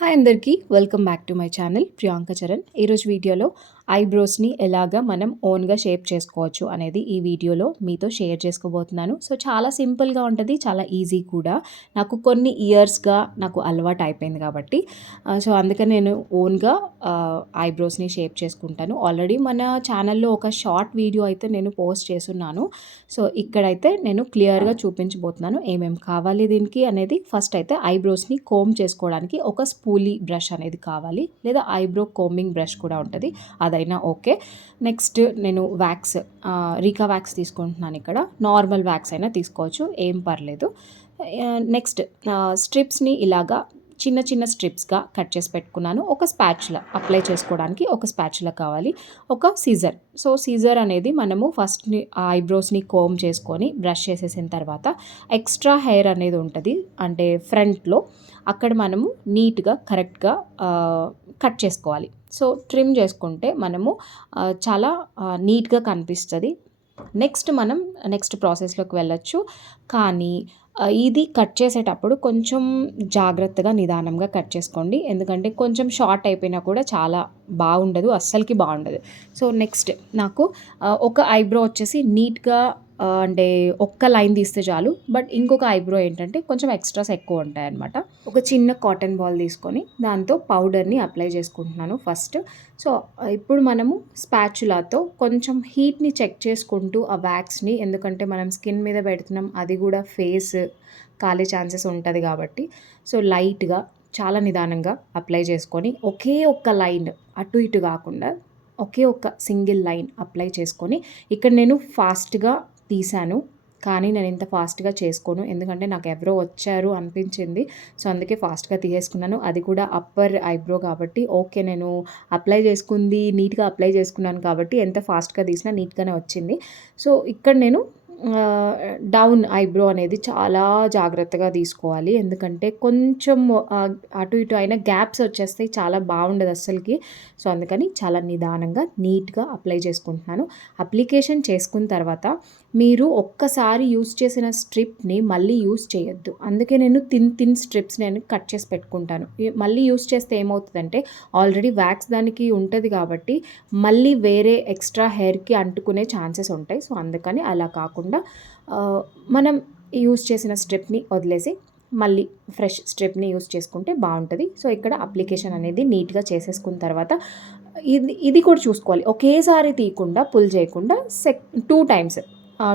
Hi అందరికీ welcome back to my channel Priyanka Charan. ఈరోజు వీడియోలో ఐబ్రోస్ని ఎలాగా మనం ఓన్గా షేప్ చేసుకోవచ్చు అనేది ఈ వీడియోలో మీతో షేర్ చేసుకోబోతున్నాను. సో చాలా సింపుల్గా ఉంటుంది చాలా ఈజీ కూడా. నాకు కొన్ని ఇయర్స్గా నాకు అలవాటు అయిపోయింది కాబట్టి సో అందుకని నేను ఓన్గా ఐబ్రోస్ని షేప్ చేసుకుంటాను. ఆల్రెడీ మన ఛానల్లో ఒక షార్ట్ వీడియో అయితే నేను పోస్ట్ చేస్తున్నాను. సో ఇక్కడైతే నేను క్లియర్గా చూపించబోతున్నాను ఏమేమి కావాలి దీనికి అనేది. ఫస్ట్ అయితే ఐబ్రోస్ని కోమ్ చేసుకోవడానికి ఒక స్పూలీ బ్రష్ అనేది కావాలి లేదా ఐబ్రో కోమింగ్ బ్రష్ కూడా ఉంటుంది. అదైనా ఓకే. నెక్స్ట్ నేను వ్యాక్స్ రీకా వ్యాక్స్ తీసుకుంటున్నాను ఇక్కడ. నార్మల్ వ్యాక్స్ అయినా తీసుకోవచ్చు ఏం పర్లేదు. నెక్స్ట్ స్ట్రిప్స్ని ఇలాగా చిన్న చిన్న స్ట్రిప్స్గా కట్ చేసి పెట్టుకున్నాను. ఒక స్పాచుల అప్లై చేసుకోవడానికి ఒక స్పాచ్ల కావాలి. ఒక సీజర్. సో సీజర్ అనేది మనము ఫస్ట్ ఐబ్రోస్ని కోమ్ చేసుకొని బ్రష్ చేసేసిన తర్వాత ఎక్స్ట్రా హెయిర్ అనేది ఉంటుంది. అంటే ఫ్రంట్లో అక్కడ మనము నీట్గా కరెక్ట్గా కట్ చేసుకోవాలి. సో ట్రిమ్ చేసుకుంటే మనము చాలా నీట్గా కనిపిస్తుంది. నెక్స్ట్ మనం నెక్స్ట్ ప్రాసెస్లోకి వెళ్ళొచ్చు. కానీ ఇది కట్ చేసేటప్పుడు కొంచెం జాగ్రత్తగా నిదానంగా కట్ చేసుకోండి. ఎందుకంటే కొంచెం షార్ట్ అయిపోయినా కూడా చాలా బాగుండదు అస్సలకి బాగుండదు. సో నెక్స్ట్ నాకు ఒక ఐబ్రో వచ్చేసి నీట్గా అంటే ఒక్క లైన్ తీస్తే చాలు. బట్ ఇంకొక ఐబ్రో ఏంటంటే కొంచెం ఎక్స్ట్రాస్ ఎక్కువ ఉంటాయి అనమాట ఒక చిన్న కాటన్ బాల్ తీసుకొని దాంతో పౌడర్ని అప్లై చేసుకుంటున్నాను ఫస్ట్. సో ఇప్పుడు మనము స్పాచులాతో కొంచెం హీట్ని చెక్ చేసుకుంటూ ఆ వ్యాక్స్ని ఎందుకంటే మనం స్కిన్ మీద పెడుతున్నాం అది కూడా ఫేస్ కాలే ఛాన్సెస్ ఉంటుంది కాబట్టి. సో లైట్గా చాలా నిదానంగా అప్లై చేసుకొని ఒకే ఒక్క లైన్ అటు ఇటు కాకుండా ఒకే ఒక్క సింగిల్ లైన్ అప్లై చేసుకొని ఇక్కడ నేను ఫాస్ట్గా తీశాను. కానీ నేను ఇంత ఫాస్ట్గా చేసుకోను. ఎందుకంటే నాకు ఎవరో వచ్చారు అనిపించింది. సో అందుకే ఫాస్ట్గా తీసేసుకున్నాను. అది కూడా అప్పర్ ఐబ్రో కాబట్టి ఓకే నేను అప్లై చేసుకుంది నీట్గా అప్లై చేసుకున్నాను కాబట్టి ఎంత ఫాస్ట్గా తీసినా నీట్గానే వచ్చింది. సో ఇక్కడ నేను డౌన్ ఐబ్రో అనేది చాలా జాగ్రత్తగా తీసుకోవాలి. ఎందుకంటే కొంచెం అటు ఇటు అయినా గ్యాప్స్ వచ్చేస్తాయి చాలా బాగుండదు అస్సలకి. సో అందుకని చాలా నిదానంగా నీట్గా అప్లై చేసుకుంటున్నాను. అప్లికేషన్ చేసుకున్న తర్వాత మీరు ఒక్కసారి యూస్ చేసిన స్ట్రిప్ని మళ్ళీ యూస్ చేయొద్దు. అందుకే నేను తిన్ తిన్ స్ట్రిప్స్ నేను కట్ చేసి పెట్టుకుంటాను. మళ్ళీ యూస్ చేస్తే ఏమవుతుందంటే ఆల్రెడీ వ్యాక్స్ దానికి ఉంటుంది కాబట్టి మళ్ళీ వేరే ఎక్స్ట్రా హెయిర్కి అంటుకునే ఛాన్సెస్ ఉంటాయి. సో అందుకని అలా కాకుండా కాకుండా మనం యూస్ చేసిన స్ట్రిప్ని వదిలేసి మళ్ళీ ఫ్రెష్ స్ట్రిప్ని యూస్ చేసుకుంటే బాగుంటుంది. సో ఇక్కడ అప్లికేషన్ అనేది నీట్గా చేసేసుకున్న తర్వాత ఇది ఇది కూడా చూసుకోవాలి. ఒకేసారి తీయకుండా పుల్ చేయకుండా సెక్ టూ టైమ్స్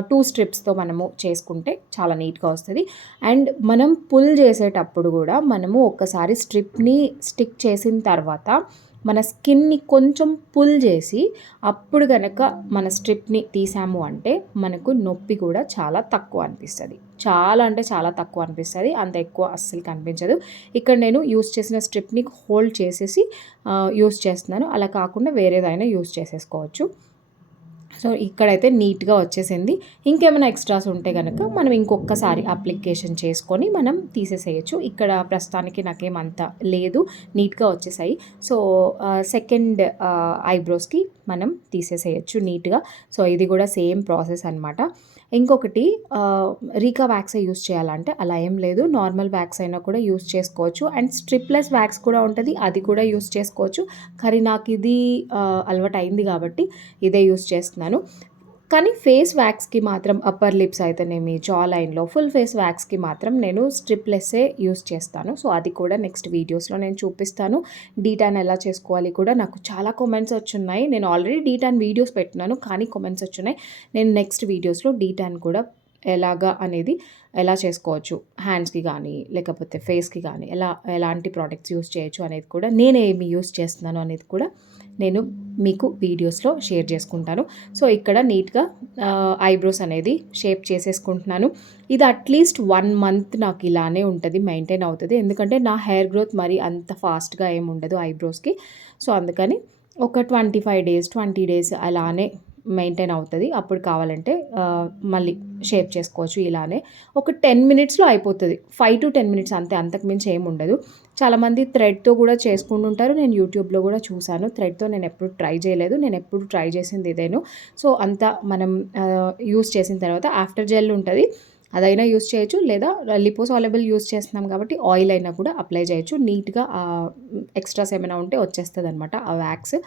టూ స్ట్రిప్స్తో మనము చేసుకుంటే చాలా నీట్గా వస్తుంది. అండ్ మనం పుల్ చేసేటప్పుడు కూడా మనము ఒక్కసారి స్ట్రిప్ని స్టిక్ చేసిన తర్వాత మన స్కిన్ని కొంచెం పుల్ చేసి అప్పుడు కనుక మన స్ట్రిప్ని తీసాము అంటే మనకు నొప్పి కూడా చాలా తక్కువ అనిపిస్తుంది. చాలా అంటే చాలా తక్కువ అనిపిస్తుంది. అంత ఎక్కువ అస్సలు కనిపించదు. ఇక్కడ నేను యూస్ చేసిన స్ట్రిప్ని హోల్డ్ చేసేసి యూస్ చేస్తున్నాను. అలా కాకుండా వేరేదైనా యూస్ చేసేసుకోవచ్చు. సో ఇక్కడైతే నీట్గా వచ్చేసింది. ఇంకేమైనా ఎక్స్ట్రాస్ ఉంటే కనుక మనం ఇంకొకసారి అప్లికేషన్ చేసుకొని మనం తీసేసేయచ్చు. ఇక్కడ ప్రస్తుతానికి నాకేమంత లేదు. నీట్గా వచ్చేసాయి. సో సెకండ్ ఐబ్రోస్కి మనం తీసేసేయచ్చు నీట్గా. సో ఇది కూడా సేమ్ ప్రాసెస్ అనమాట ఇంకొకటి రీకా వ్యాక్స్ యూస్ చేయాలంటే అలా ఏం లేదు. నార్మల్ వ్యాక్స్ అయినా కూడా యూస్ చేసుకోవచ్చు. అండ్ స్ట్రిప్లెస్ వ్యాక్స్ కూడా ఉంటుంది. అది కూడా యూస్ చేసుకోవచ్చు. కానీ నాకు ఇది అలవాటు అయింది కాబట్టి ఇదే యూస్ చేస్తున్నాను. కానీ ఫేస్ వ్యాక్స్కి మాత్రం అప్పర్ లిప్స్ అయితేనేమి జా లైన్లో ఫుల్ ఫేస్ వ్యాక్స్కి మాత్రం నేను స్ట్రిప్లెస్సే యూస్ చేస్తాను. సో అది కూడా నెక్స్ట్ వీడియోస్లో నేను చూపిస్తాను. డీటాన్ ఎలా చేసుకోవాలి కూడా నాకు చాలా కామెంట్స్ వచ్చున్నాయి. నేను ఆల్రెడీ డీటాన్ వీడియోస్ పెట్టినాను కానీ కామెంట్స్ వచ్చున్నాయి. నేను నెక్స్ట్ వీడియోస్లో డీటాన్ కూడా ఎలాగా అనేది ఎలా చేసుకోవచ్చు హ్యాండ్స్కి కానీ లేకపోతే ఫేస్కి కానీ ఎలా ఎలాంటి ప్రోడక్ట్స్ యూస్ చేయొచ్చు అనేది కూడా నేనేమి ఏమి యూస్ చేస్తున్నాను అనేది కూడా నేను మీకు వీడియోస్లో షేర్ చేసుకుంటాను. సో ఇక్కడ నీట్గా ఐబ్రోస్ అనేది షేప్ చేసేసుకుంటున్నాను. ఇది అట్లీస్ట్ వన్ మంత్ నాకు ఇలానే ఉంటుంది మెయింటైన్ అవుతుంది. ఎందుకంటే నా హెయిర్ గ్రోత్ మరి అంత ఫాస్ట్గా ఏమి ఉండదు ఐబ్రోస్కి. సో అందుకని ఒక twenty five days twenty days అలానే మెయింటైన్ అవుతుంది. అప్పుడు కావాలంటే మళ్ళీ షేప్ చేసుకోవచ్చు ఇలానే. ఒక టెన్ మినిట్స్లో అయిపోతుంది. ఫైవ్ టు టెన్ మినిట్స్ అంతే. అంతకు మించి ఏమి ఉండదు. చాలామంది థ్రెడ్తో కూడా చేసుకుంటుంటారు నేను యూట్యూబ్లో కూడా చూశాను. థ్రెడ్తో నేను ఎప్పుడు ట్రై చేయలేదు. నేను ఎప్పుడు ట్రై చేసింది ఇదేను. సో అంతా మనం యూస్ చేసిన తర్వాత ఆఫ్టర్ జెల్ ఉంటుంది. అదైనా యూస్ చేయొచ్చు. లేదా లిపోసాలబుల్ యూస్ చేస్తున్నాం కాబట్టి ఆయిల్ అయినా కూడా అప్లై చేయొచ్చు. నీట్గా ఎక్స్ట్రాస్ ఏమైనా ఉంటే వచ్చేస్తుంది అనమాట ఆ వ్యాక్స్.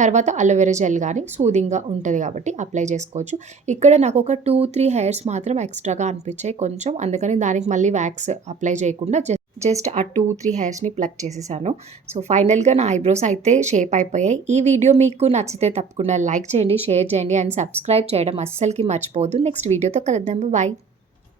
తర్వాత అలోవెరా జెల్ కానీ సూదింగ్గా ఉంటుంది కాబట్టి అప్లై చేసుకోవచ్చు. ఇక్కడ నాకు ఒక టూ త్రీ హెయిర్స్ మాత్రం ఎక్స్ట్రాగా అనిపించాయి కొంచెం. అందుకని దానికి మళ్ళీ వ్యాక్స్ అప్లై చేయకుండా జస్ట్ జస్ట్ ఆ టూ త్రీ హెయిర్స్ని ప్లక్ చేసేసాను. సో ఫైనల్గా నా ఐబ్రోస్ అయితే షేప్ అయిపోయాయి. ఈ వీడియో మీకు నచ్చితే తప్పకుండా లైక్ చేయండి షేర్ చేయండి అండ్ సబ్స్క్రైబ్ చేయడం అస్సలకి మర్చిపోవద్దు. నెక్స్ట్ వీడియోతో కలుద్దాం. బాయ్